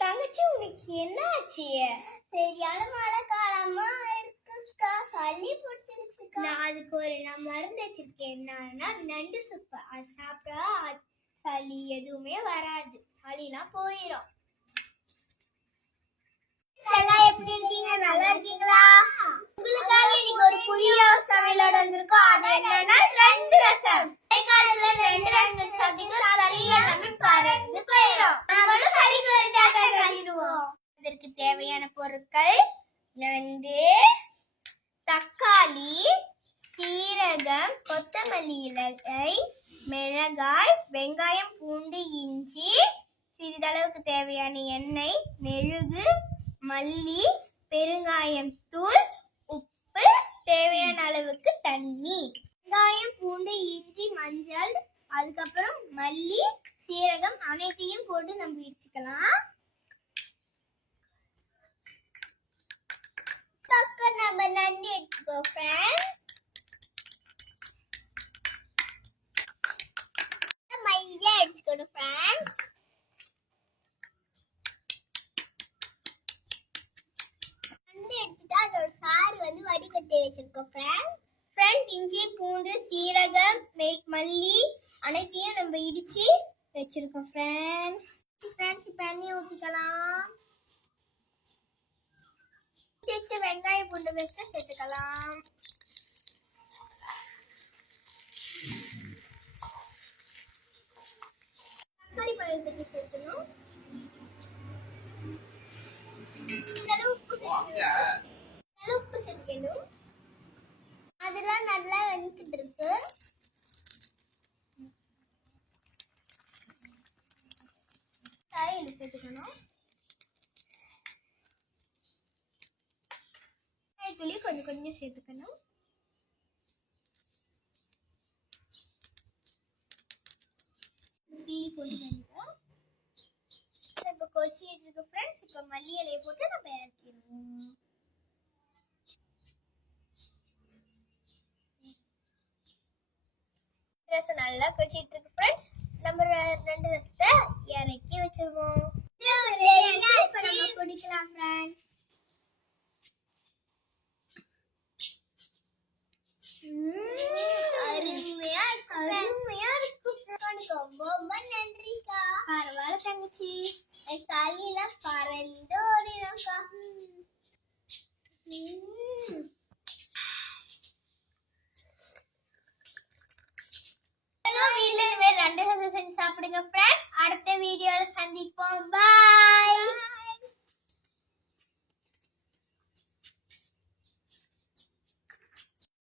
தங்கச்சி உனக்கு என்ன ஆச்சு? சரியான மழை காலமா இருக்குக்கா, சளி பிடிச்சிருச்சுக்கா. நான் அதுக்கு நான் மருந்து வச்சிருக்கேன். என்னன்னா நண்டு சூப்பு. அது சாப்பிட்டா சளி எதுவுமே வராது, சளிலாம் போயிடும். எல்லாம் எப்படி இருக்கீங்க? நல்லா இருக்கீங்களா? உங்களுக்காக இன்னைக்கு ஒரு புதிய சமையலோட வந்திருக்கோம். அது என்னன்னா ரெண்டு ரசம். காலத்துல ரெண்டு ரசம் சாப்பிட்டு சளி எல்லாமே பறந்து போயிடும். நம்மளும் சளிக்கு ஒரு டேப்லெட் வாங்கிடுவோம். இதற்கு தேவையான பொருட்கள் நண்டு, தக்காளி, சீரகம், கொத்தமல்லி இலை, மிளகாய், வெங்காயம், பூண்டு, இஞ்சி, சிறிதளவுக்கு தேவையான எண்ணெய், மெழுகு, மல்லி, பெருங்காயம் தூள், உப்பு, தேவையான அளவுக்கு தண்ணி. வெங்காயம், பூண்டு, இஞ்சி, மஞ்சள், அதுக்கப்புறம் மல்லி, சீரகம் அனைத்தையும் போட்டு நம்ம இடிச்சுக்கலாம். பக்கம் நம்ம நண்டு எடுத்துக்கோ ஃப்ரெண்ட்ஸ். மையா எடுத்துக்கணும் ஃப்ரெண்ட்ஸ். நண்டு எடுத்துட்டா அதோட சாறு வந்து வடிகட்டி வச்சிருக்கோம் ஃப்ரெண்ட்ஸ். இஞ்சி, பூண்டு, சீரகம், மல்லி அனைத்தையும் நம்ம இடிச்சு வச்சிருக்கோம் ஃப்ரெண்ட்ஸ். இப்போ எண்ணெய் ஊற்றிக்கலாம். வெங்காயம், பூண்டு பேஸ்ட் சேர்த்துக்கலாம். தக்காளி பழம் தட்டி சேர்க்கணும். உப்பு சேர்க்கணும். அதெல்லாம் நல்லா வெந்துட்டு இருக்கு. தயிர் சேர்த்துக்கணும். துளி கொஞ்சம் கொஞ்சம் சேர்த்துக்கணும். இப்போ கொச்சிட்டு இருக்கு ஃப்ரெண்ட்ஸ். இப்போ மல்லி இலையை போட்டு நம்ம இறக்கிடுவோம். ரசம் நல்லா கொச்சிட்டு இருக்கு ஃப்ரெண்ட்ஸ். நம்ம ரெண்டு ரசத்தை இறக்கி வச்சிருவோம். இப்போ நம்ம குடிக்கலாம் ஃப்ரெண்ட்ஸ். அருமையா இருக்கு. ரொம்ப ரொம்ப நன்றிக்கா. பரவாயில்ல தங்கச்சி, சளியெல்லாம் பறந்து ஓடிடும்க்கா. வீட்டுல இந்த மாதிரி ரெண்டு செஞ்சு சாப்பிடுங்க ஃப்ரெண்ட்ஸ். அடுத்த வீடியோல சந்திப்போம். பாய்.